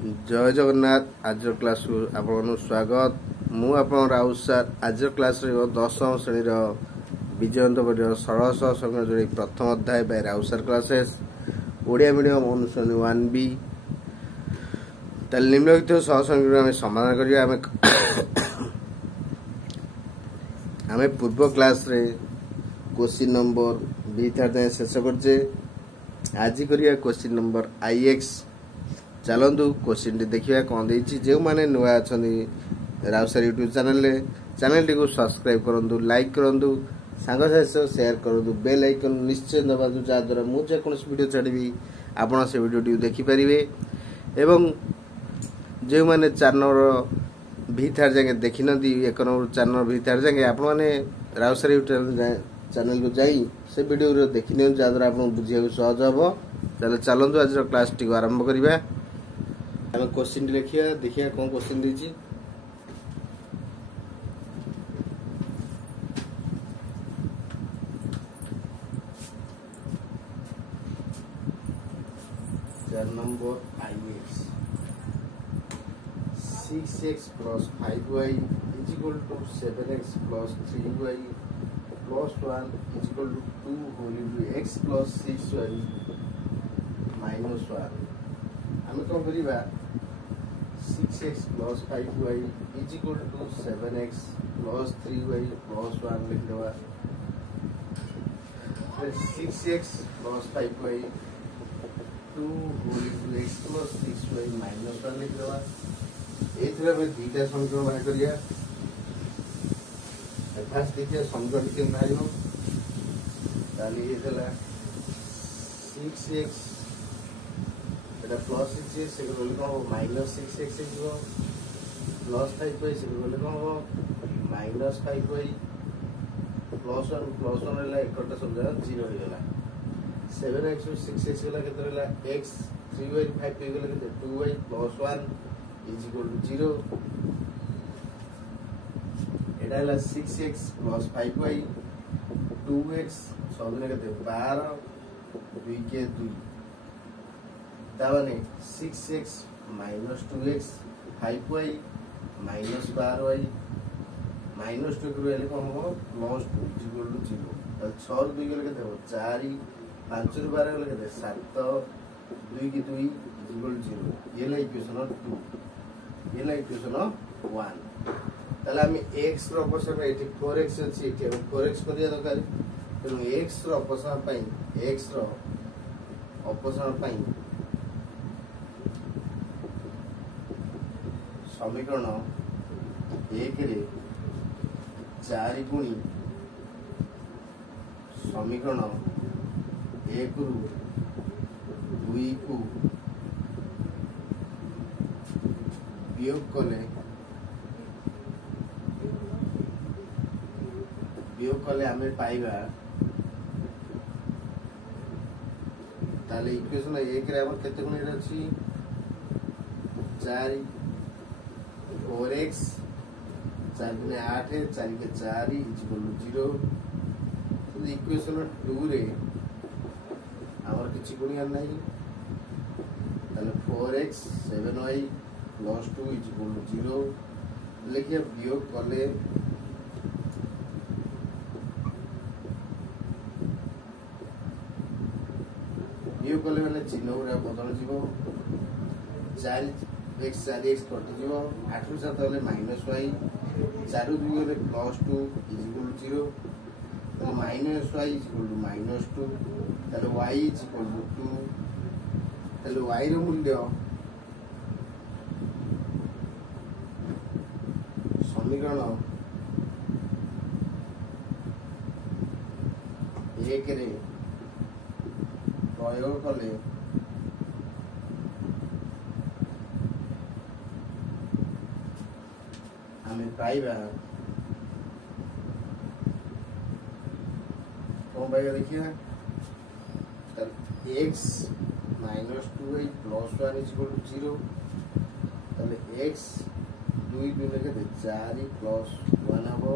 जय जगन्नाथ। आज क्लास को आपन स्वागत। मु आपन राउत सार। आज क्लास रे 10वीं श्रेणी रो विजयंत बड़ियो सरल संख्या जोड़ी प्रथम अध्याय बाय राउत सार क्लासेस ओडिया मीडियम अनुसरण 1B। ताल निम्नलिखित सह संख्या में समाधान करिया। हमें पूर्व क्लास रे क्वेश्चन नंबर 20 जाए शेष करजे। आज करिया क्वेश्चन नंबर IX। चलतु क्वेश्चन टी देखिए कौन देछि। जो माने नुआ अछंदी राउसर यूट्यूब चैनल टी को सब्सक्राइब करंतु, लाइक करंतु, सांग साथ शेयर करंतु, बेल आइकन निश्चय दबादु जा द्वारा मु जे कोन वीडियो छाड़बी आपण से वीडियो टी देखि परिबे। एवं जो माने चैनल भीतर जाके देखि नदी एक नंबर चैनल भीतर जाके आपण माने राउसर यूट्यूब चैनल को जाई से वीडियो रो देखि नै जा द्वारा आपण बुझिया सहज हबो। चलतु आज क्लास टी को आरंभ करिबा। हम क्वेश्चन लिखिया देखिया कौन क्वेश्चन दीची। चार number IX 6x plus 5y is equal to 7x plus 3y plus 1 is equal to 2 whole into x plus 6y minus 1। हमें कौन करिबा 6x plus 5y is equal to 7x plus 3y plus 1 लिख देवा। 6x plus 5y 2 whole into x plus 6y minus 1 लिख देवा। एथरा में दुईटा समीकरण बाहर करिया। फर्स्ट देखिए समीकरण के बाहर ताली ये देला 6x प्लस 6x से कौन माइनस 6x प्लस 5y से कौन माइनस 5y प्लस 1 एक सब जगह 0 हो गला। 7x 6x गला केते रहला x 3y 5 गला केते 2y plus 1 is equal to 0। एटा हला 6x प्लस 5y 2x सब ने केते 12 2 के 2 तावने 6x minus 2x 5y minus 12y minus 2 को कौन हो plus 2 is equal to 0। तो 6 2 के केते हो 4 5 ରୁ 12 गले केते 7 2 की 2 is equal to 0। ये ला इक्वेशन 2 ये ला इक्वेशन 1। ताले हम x रो ऑपोजिट एठी 4x अछि एठी हम 4x करिया दरकार। तो x रो ऑपोजिट पई x रो ऑपोजिट पई समीकरण 1 रे 4 गुणी समीकरण 1 रु 2 को वियोग कले हमें पाइबा। ताले इक्वेशन 1 रे हमर केते गुणी अछि 4 4x 4 गुणे 8 4 के 4 इज इक्वल टू 0। तो इक्वेशन 2 रे हमर किछि गुणिया नाही ताले 4x 7y plus 2 is equal to 0 लेके वियोग कले माने चिन्ह रे बदल जीवो 4x 4x कटि जीवो 8 रु 7 होले माइनस y 4 रु 2 होले प्लस 2 इज इक्वल टू 0। तो minus y is equal to minus 2 ताले y इज इक्वल टू 2। ताले y रो मूल्य समीकरण 1 रे प्रयोग कले हमें पाइबा कौन पाइबा देखिए x minus 2y plus 1 is equal to 0। ताले x 2 2 लेके 4 plus 1 हबो।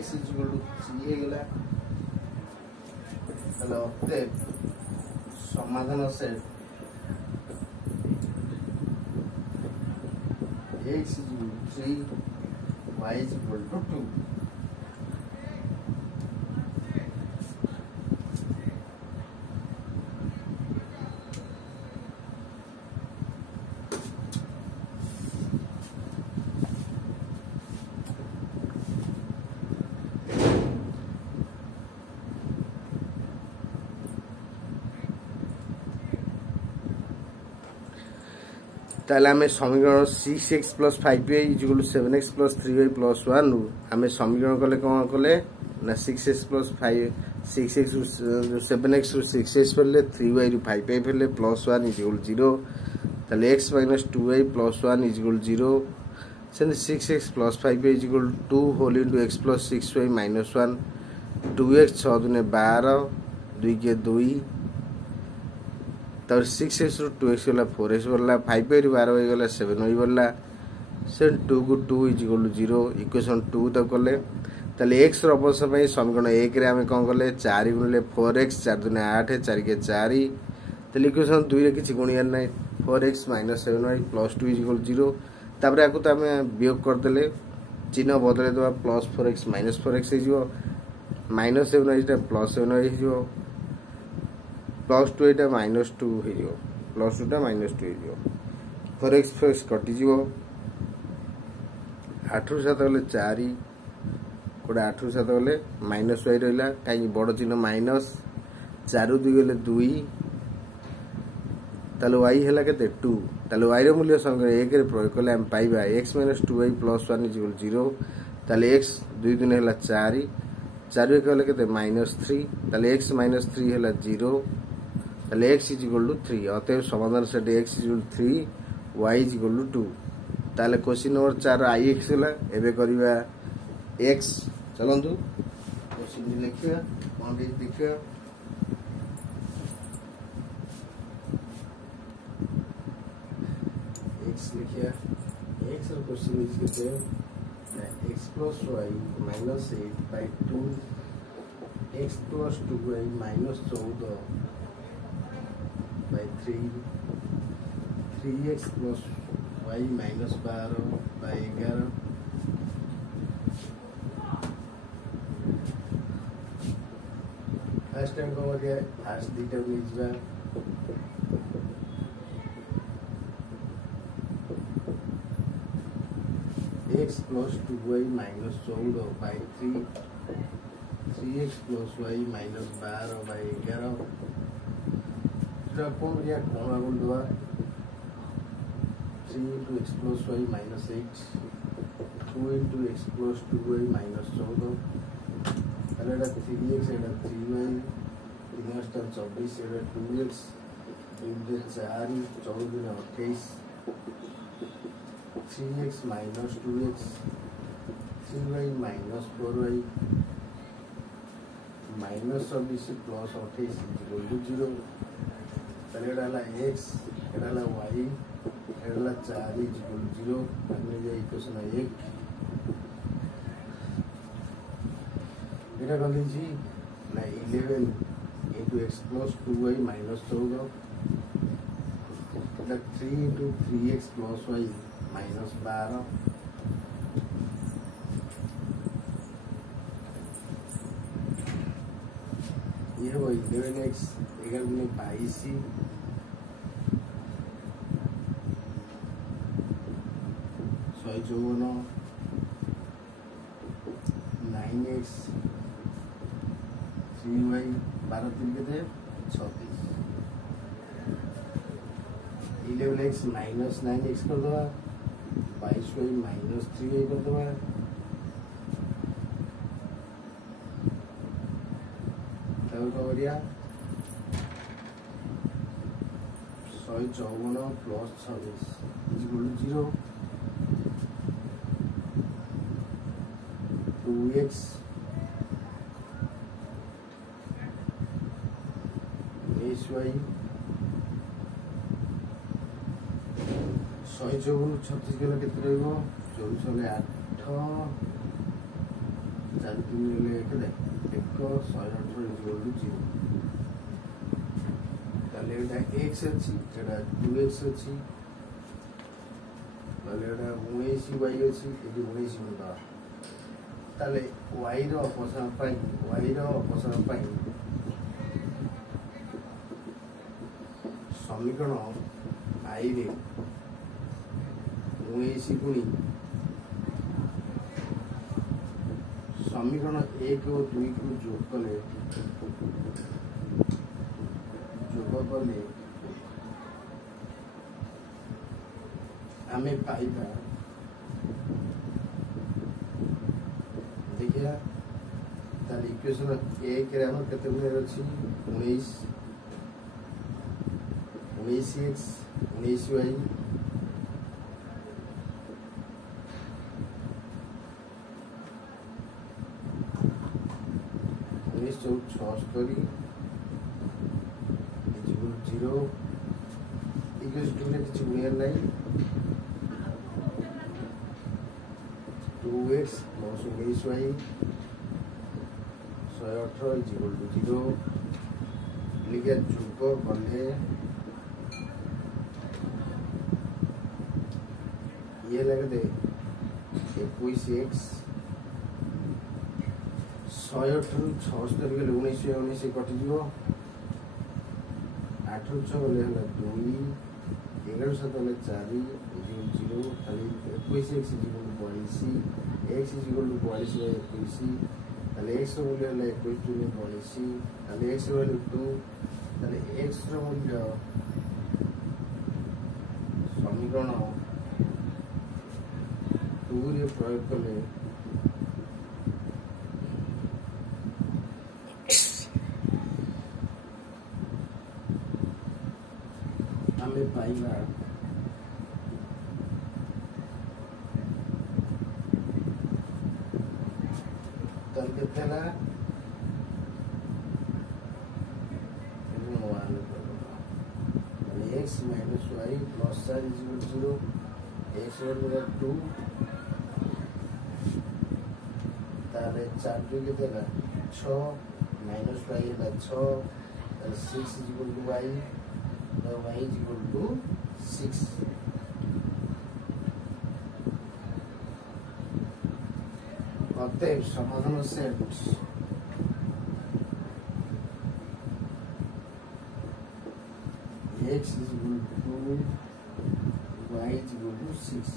x इक्वल टू 3 हे गेला তাহলে অতএব সমাধান set x equal to 3 y equal to 2 ताले आमे समीकरण 6x + 5y = 7x + 3y + 1 रु आमे समीकरण कले कोन कले ना 6x + 5 6x 7x 6x पले 3y 5y पले +1 = 0 ताले x - 2y + 1 = 0 सेन 6x + 5y = 2 whole into x + 6y - 1 2x 6 दुने 12 2 के 2 तब 6x ରୁ 2x गला 4x गला 5 ରୁ 12 हो गला 7 हो गला से 2 को 2 = 0 इक्वेशन 2 तक कले ताले x रो अवश्य पई समीकरण 1 रे हमें कोन कले 4 गुणले 4x 4 दुने 8 4 के 4 ताले इक्वेशन 2 रे किछि गुणियार नै 4x - 7y + 2 = 0 तापर आकु त हमें वियोग कर देले चिन्ह बदले दवा +4x - 4x हे जिवो -7y टा +7y हे जिवो +2 एटा -2 हे जिवो +2 टा -2 हे जिवो 4x कटि जिवो 8 ରୁ 7 गले 4 कोडा 8 ରୁ 7 गले -y रहला काई बड़ चिन्ह माइनस 4 ରୁ 2 गले 2 ताले y हैला केते 2 ताले y रो मूल्य संग 1 रे प्रयोग कले हम पाइबा x - 2y + 1 = 0 ताले x 2 दिन हैला 4 4 रे कहले केते -3 ताले x - 3 हैला 0 ताले x = 3 अतएव समाधान सेट x = 3 y = 2 ताले क्वेश्चन नंबर 4 ix हैला एबे करिवा x चलंतु क्वेश्चन लिखिया कोन दे देखिया x लिखिया x रो क्वेश्चन लिखते x + y - 8/2 x + 2y - 14 by 3 3x plus y minus 12 by 11 first time को गया first दीटा नीचबा x plus 2y minus 14 by 3 3x plus y minus 12 by 11 कौन या कौन आगुल दुआ 3 into x plus y minus 8 2 into x plus 2y minus 14 ताले एटा 3x एटा 3y 3 * 24 एटा 2x 2 * 4 14 दिन 28 3x minus 2x 3y minus 4y minus 24 plus 28 = 0 ताले एटा ला x एटा ला y एटा ला 4 = 0 हमने ये equation 1 एटा कर लीजिए ना 11 into x plus 2y minus 14 एटा 3 into 3x plus y minus 12 ये वो 11x 11 में 22 54 9x 3y 12 3 के थे 36 11x minus 9x कर दो 22y minus 3y कर दो तब क्या हो गया 154 plus 26 = 0 2x sy 154 36 गला केते रहइबो 24 8 4 3 ले केते 1 118 इक्वल टू 0 ताले एटा x अछि एटा 2x अछि ताले एटा 19y अछि एटी 19 बनता ताले y रो अपसरण पाई समीकरण i रे 19 गुणी समीकरण 1 और 2 को जोग कले हमें पाइबा देखिया ताले इक्वेशन 1 रे हम केते गुणे अछि 19 19x 19y 76 0 इक्वल्स टू ने किसी गुणिया नहीं 2x plus 19y 118 equal to 0 लिखिया जोग कले ये लगे दे 21x 118 76 गले 19 कटि जीवो 8 6 गले हला 2 11 7 गले 4 0 खाली 21x equal to 42 x equal to 42 by 21 ताले x रो मूल्य हला 21 2 42 ताले x रो वैल्यू 2 ताले x रो मूल्य समीकरण 2 रे प्रयोग कले हमें पाइबा तल कितना ना x minus y plus y is equal to 0 x over 2 ताले 4 2 कितना 6 minus y है 6 ताले 6 is equal to y the y is equal to 6 अतएव समाधान set x is equal to 2 y is equal to 6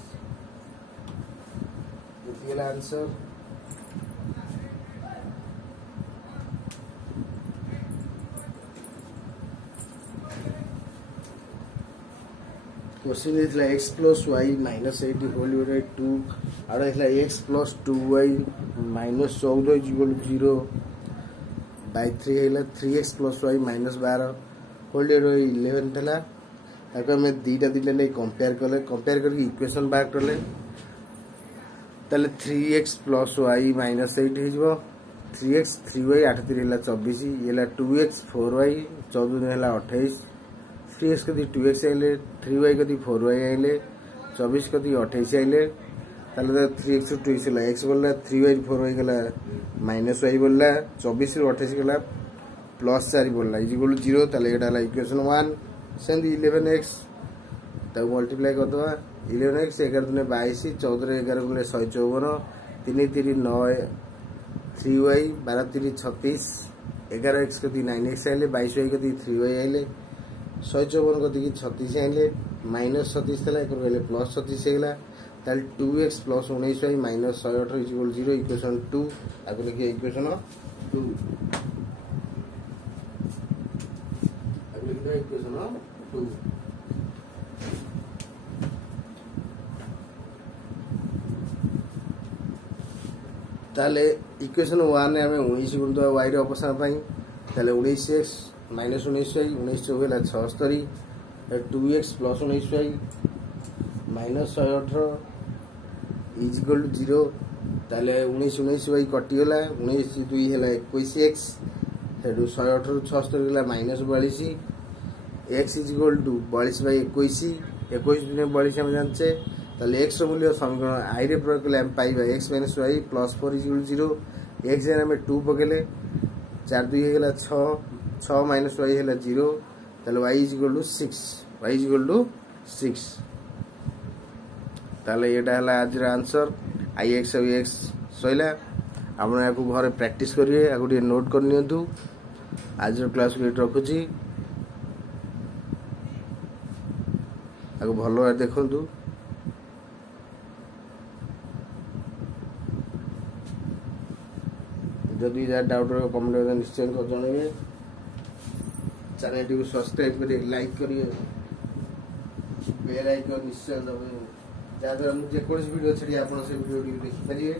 the answer question is x plus y minus 8 whole divided 2 और is x plus 2y minus 14 is equal to 0 by 3 है 3x plus y minus 12 whole divided 11 थला ताको हमें दीटा दिले नै compare करके equation बाहर करले तले 3x plus y minus 8 है जबो 3x 3y 8 3 है 24 ये 2x 4y 14 है 28 3x कदी 2x आइले 3y कदी 4y आइले 24 कदी 28 आइले ताले 3x 2x ला x बोलला 3y 4y गला माइनस y बोलला 24 रो 28 गला प्लस 4 बोलला इज इक्वल टू 0 ताले एटा ला इक्वेशन 1 सेंड 11x ता मल्टीप्लाई कर दवा 11x 11 ने 22 14 11 गुले 154 3 3 9 3y 12 3 36 11x कदी 9x आइले 22y कदी 3y आइले 154 कदी 36 आइले माइनस 36 थला एक गले प्लस 36 हेला ताल 2x plus 19y minus 118 is equal to 0 equation 2 आगे लिखिए इक्वेशन 2 आगे लिखिए इक्वेशन 2 ताले इक्वेशन 1 ने हमें 19 गुण दो y रे ऑप्शन पाई ताले 19x minus 19y 19 चौबेला 76 2x plus 19y minus 118 is equal to 0 ताले 19 19y कटिगला 19 2 हैला 21x हेडु 118 76 गला minus 42 x is equal to 42 by 21 21 ने 42 हम जानचे ताले x रो मूल्य समीकरण i रे प्रयोग करले हम पाइबा x - y + 4 is equal to 0 x जगह में 2 पकेले 4 2 हेला 6 6 माइनस y हेला 0 ताले y is equal to 6 y is equal to 6 ताले एटा हला आज आंसर ix और x सइला आपण याकू घरे प्रैक्टिस करिए आकू टे नोट कर नियंतु आज क्लास को रखु छी आकू भलो देखंतु जदि या डाउट रो कमेंट में निश्चय कर जणाइए चैनल को सब्सक्राइब करिए लाइक करिए बेल आइकन निश्चय दबाइए जहाँ मुझे कौन वीडियो छाड़ी आप वीडियो देखिपारे।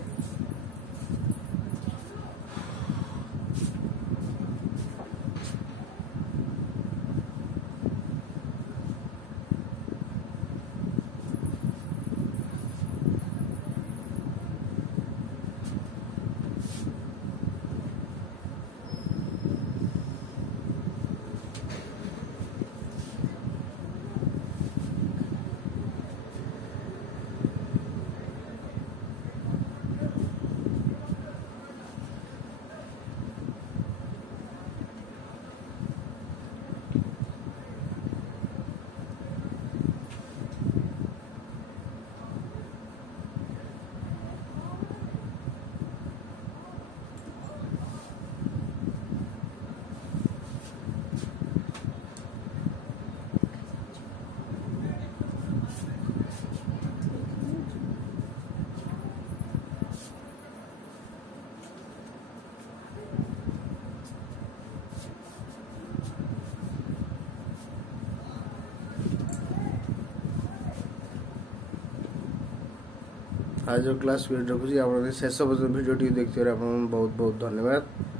आज क्लास वीडियो रखुची आप शेष वीडियो देखते बहुत बहुत धन्यवाद।